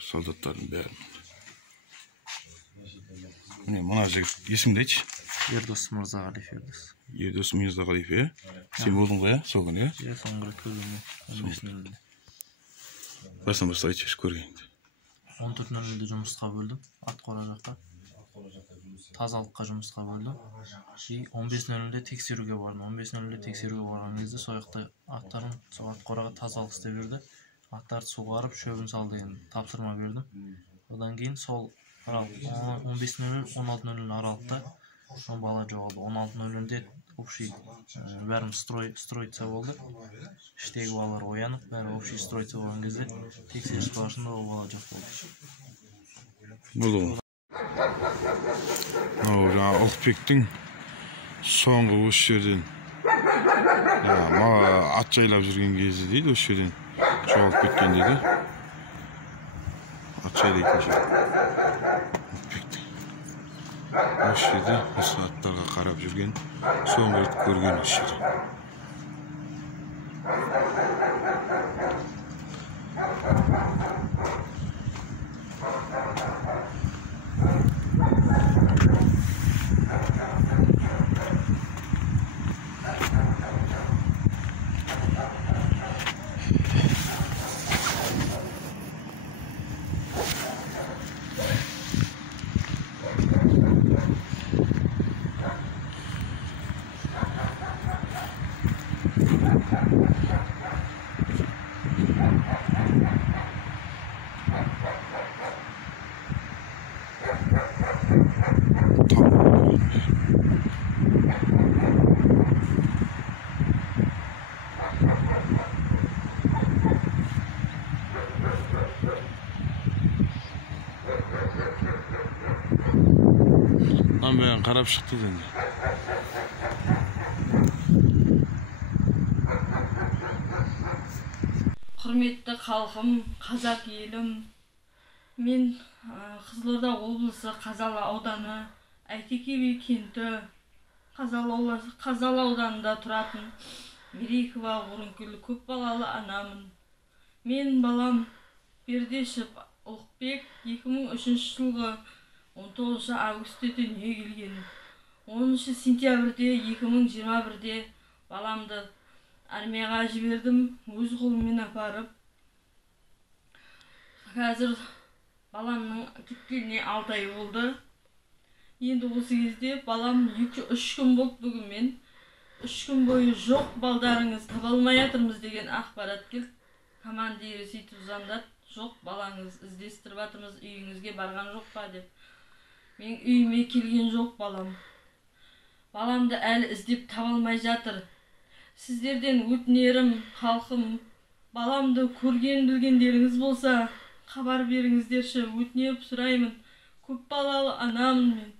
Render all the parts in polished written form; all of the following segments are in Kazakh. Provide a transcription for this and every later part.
Солдаттардың бәрі. Міне, мына жігіт есімді айтшы. Ердос Мырзағалиев Ердос. Ердос Мырзағалиев, е? Сен болдың ғой, е? Сол күні, е? Иә, соңғы рет көргенде 15:00-де. Басынан бастап айтшы көргенді. 14:00-де жұмысқа бөлдім, Атқора жақта. Тазалыққа жұмысқа бөлдім. 15:00-де тексеруге бардым. 15:00-де тексеруге барған кезде сол жақта аттарын Атқораға тазалық істеп берді. Аттарды суғарып, шөбін сал деген тапсырма бердім. Одан кейін сол 15:00-16:00 аралықта сол бала жоғалды. 16:00-де общий бәріміз строиться болды. Іштегі балалар оянып, бәрі общий строиться болған кезде тексеріс барысында ол бала жоқ болды. Бұл жаңа Ұлықбектің соңғы осы жерден ат жайлап жүрген кезі дейді, осы жерден жоғалып кеткен дейді. Ат жайлайтын жер. Ұлықбектің осы жерде осы аттарға қарап жүрген соңғы рет көрген осы жерде. Ben karab çıktı dedi. Құрметті халқым, қазақ елім, мен Қызылорда облысы Қазалы ауданы Әйтеке би кенті Қазалы ауданында тұратын Мерейкова Орынкүл көпбалалы анамын. Мен балам Бердешев Ұлықбек 2003 жылғы 19 августте дүниеге келген. 10 сентябрьде 2021-де баламды армияға жібердім, өз қолыммен апарып. Қазір баламның кеткеніне 6 ай болды. Енді осы кезде балам 2-3 күн болды бүгінмен. 3 күн бойы жоқ, балдарыңыз таба алмай жатырмыз деген ақпарат келді. Командирі сөйтіп звондады, жоқ, балаңыз іздестіріп жатырмыз, үйіңізге барған жоқ па деп. Мен үйіме келген жоқ балам. Баламды әлі іздеп таба алмай жатыр. Сіздерден өтінерім, халқым, баламды көрген білгендеріңіз болса, хабар беріңіздерші, өтініп сұраймын. Көп балалы анамын мен.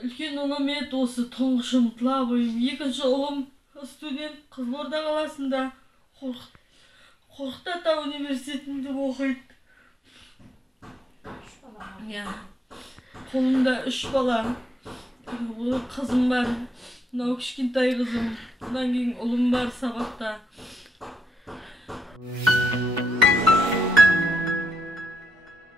Үлкен ұлым еді осы тұңғышым Тұлабойым. Екінші ұлым студент Қызылорда қаласында Қорқыт Ата университетінде оқиды. Қолымда 3 бала, қызым бар, мынау кішкентай қызым, одан кейін ұлым бар сабақта.